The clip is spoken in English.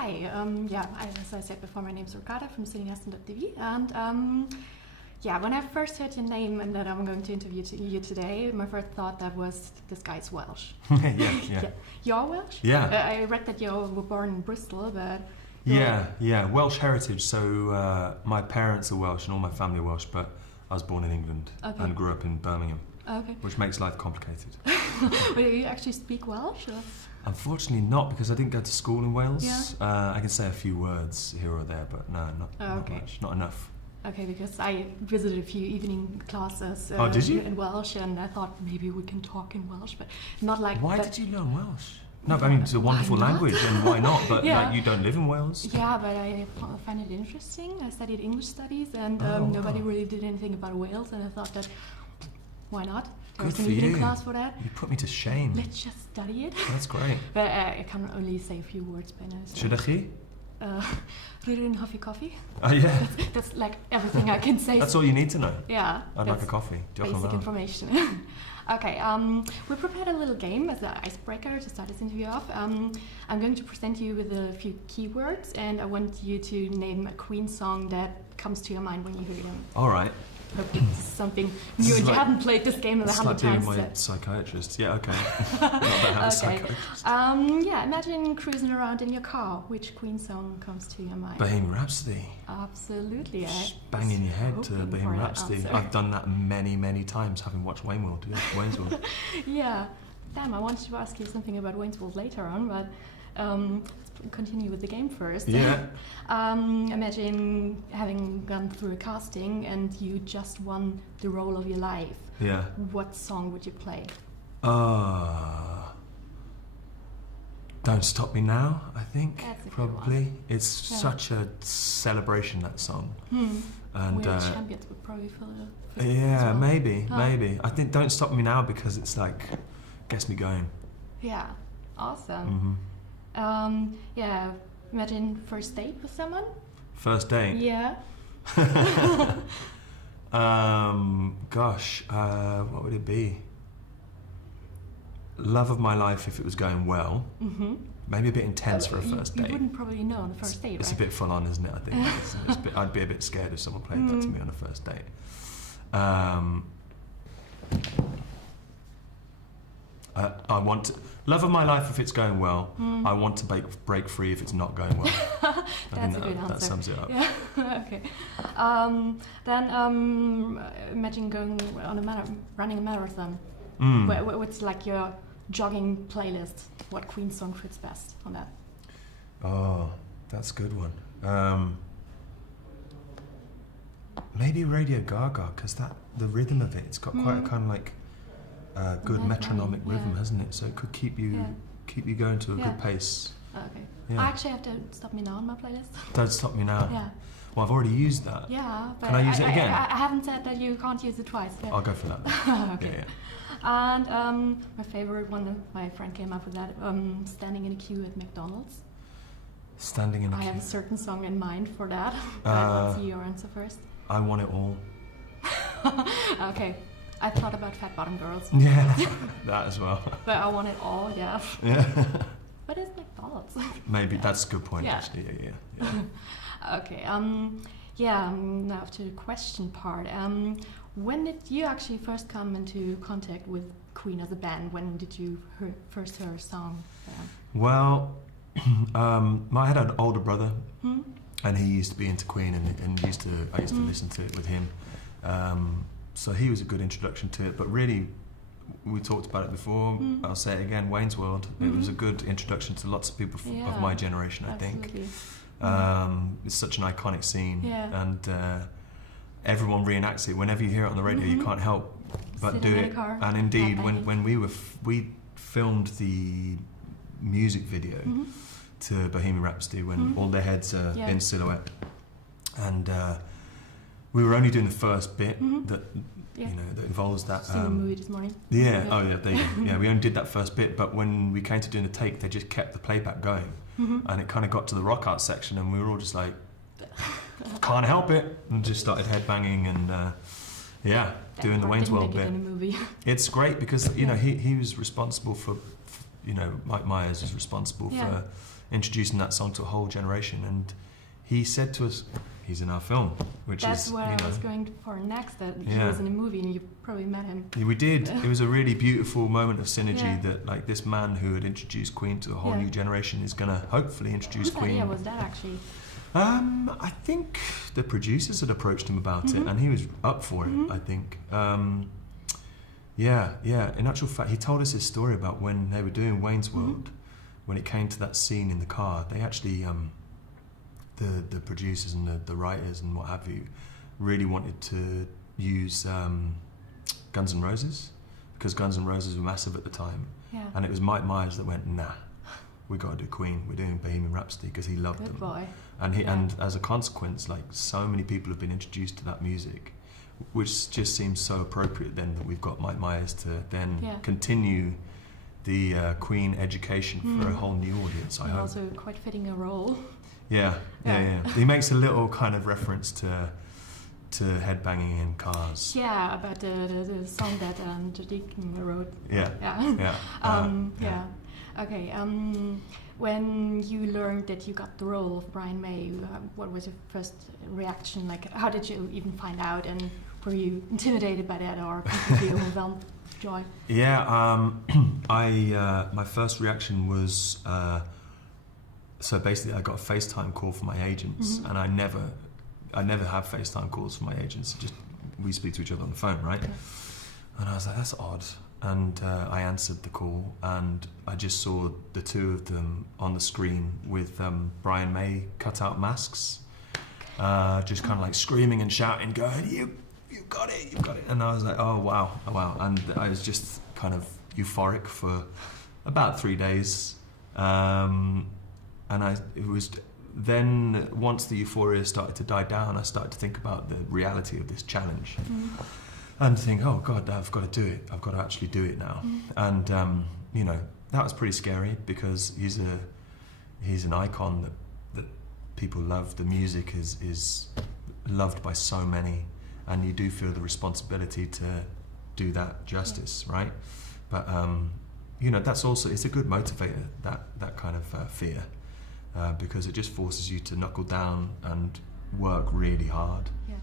Hi, as I said before, my name is Ricarda from cineasten.tv, and when I first heard your name and that I'm going to interview you today, my first thought that was, this guy's Welsh. Yeah. You're Welsh? Yeah. I read that you were born in Bristol, but... Yeah, Welsh heritage, so my parents are Welsh and all my family are Welsh, but I was born in England and grew up in Birmingham, which makes life complicated. Do you actually speak Welsh? Or? Unfortunately not, because I didn't go to school in Wales. Yeah. I can say a few words here or there, but no, not much, not enough. Okay, because I visited a few evening classes did you? in Welsh, and I thought maybe we can talk in Welsh, but not like... Why did you learn Welsh? No, but I mean, it's a wonderful language, and why not? But like, you don't live in Wales. Yeah, but I find it interesting. I studied English studies, and nobody really did anything about Wales, and I thought that, why not? Good for an evening you. class for that. You put me to shame. Let's just study it. That's great. But I can only say a few words by now. So. Shudach Rurin Huffy Coffee. Oh yeah. That's like everything I can say. That's all you need to know. Yeah. I'd like a coffee. Basic information. Okay, we prepared a little game as an icebreaker to start this interview off. I'm going to present you with a few keywords, and I want you to name a Queen song that comes to your mind when you hear them. All right. Hope it's something new, and you haven't played this game 100 times. It's like being my psychiatrist. Yeah, okay. Not that I'm a psychiatrist. Imagine cruising around in your car. Which Queen song comes to your mind? Bohemian Rhapsody. Absolutely. Just banging your head to Bohemian Rhapsody. I've done that many, many times, having watched Wayne's World. Yeah. Damn, I wanted to ask you something about Wayne's World later on, but let's continue with the game first. Yeah. Imagine having gone through a casting and you just won the role of your life. Yeah. What song would you play? Don't Stop Me Now, I think. That's a probably. Good one. It's such a celebration, that song. And We Are Champions would probably fill it. Yeah, well. maybe. I think Don't Stop Me Now because it's like, gets me going. Yeah, awesome. Imagine first date with someone. First date? Yeah. What would it be? Love of my life if it was going well. Maybe a bit intense for a first date. You wouldn't probably know on the first date, It's right? a bit full on, isn't it? I think I'd be a bit scared if someone played that to me on a first date. I want love of my life if it's going well. I want to break free if it's not going well. That's a good answer. That sums it up. Yeah. Okay. Imagine going on running a marathon. What's like your jogging playlist? What Queen song fits best on that? Oh, that's a good one. Maybe Radio Gaga, because the rhythm of it's got quite a kind of like good metronomic rhythm, hasn't it? So it could keep you going to a good pace. Okay. Yeah. I actually have to Stop Me Now on my playlist. Don't Stop Me Now. Yeah. Well, I've already used that. Yeah. But Can I use it again? I haven't said that you can't use it twice. But I'll go for that. Okay. Yeah. And my favorite one, my friend came up with that, standing in a queue at McDonald's. Standing in a queue. I have a certain song in mind for that, but let's see your answer first. I Want It All. Okay. I thought about Fat Bottom Girls. Yeah, that as well. But I Want It All, yeah. Yeah. But it's McDonald's. Maybe, that's a good point, actually. Yeah. Okay, now to the question part. When did you actually first come into contact with Queen as a band? When did you first hear a song? Well, I had an older brother, and he used to be into Queen, and I used to listen to it with him. So he was a good introduction to it, but really, we talked about it before, I'll say it again, Wayne's World. It was a good introduction to lots of people of my generation, I think. It's such an iconic scene, and everyone reenacts it. Whenever you hear it on the radio, you can't help but do it. And indeed, when we filmed the music video to Bohemian Rhapsody, when all their heads are in silhouette, and we were only doing the first bit that that involves that. Seen the movie this morning. Yeah. Oh yeah. There you go. Yeah. We only did that first bit, but when we came to doing the take, they just kept the playback going, and it kind of got to the rock art section, and we were all just like, can't help it, and just started headbanging and doing the Wayne's World bit. It's great because he was responsible for Mike Myers is responsible for introducing that song to a whole generation. And he said to us, he's in our film, which That's is, what I was going for next, that he Yeah. was in a movie and you probably met him. we did. It was a really beautiful moment of synergy Yeah. that like this man who had introduced Queen to a whole Yeah. new generation is going to hopefully introduce Whose Queen. idea was that actually? I think the producers had approached him about it, and he was up for it. I think. Yeah. In actual fact, he told us his story about when they were doing Wayne's World. When it came to that scene in the car, they actually, the producers and the writers and what have you, really wanted to use Guns N' Roses, because Guns N' Roses were massive at the time, Yeah. and it was Mike Myers that went, nah, we got to do Queen. We're doing Bohemian Rhapsody because he loved Good them. boy. And Yeah. and as a consequence, like so many people have been introduced to that music, which just seems so appropriate then that we've got Mike Myers to then Yeah. continue the Queen education for a whole new audience, I And hope. also quite fitting a role. Yeah. He makes a little kind of reference to headbanging in cars. Yeah, about the song that Jadick wrote. Yeah. Yeah. Okay. When you learned that you got the role of Brian May, what was your first reaction? Like, how did you even find out? And were you intimidated by that, or completely overwhelmed with joy? Yeah. My first reaction was so basically I got a FaceTime call from my agents, and I never have FaceTime calls from my agents. Just we speak to each other on the phone, right? Okay. And I was like, that's odd. And I answered the call, and I just saw the two of them on the screen with Brian May cut-out masks, just kind of like screaming and shouting, going, you got it, you got it. And I was like, oh wow. And I was just kind of euphoric for about 3 days. It was then, once the euphoria started to die down, I started to think about the reality of this challenge. And think, oh God, I've got to do it. I've got to actually do it now. And that was pretty scary, because he's an icon that people love. The music is loved by so many, and you do feel the responsibility to do that justice, right? But that's also, it's a good motivator, that kind of fear, because it just forces you to knuckle down and work really hard. Yeah.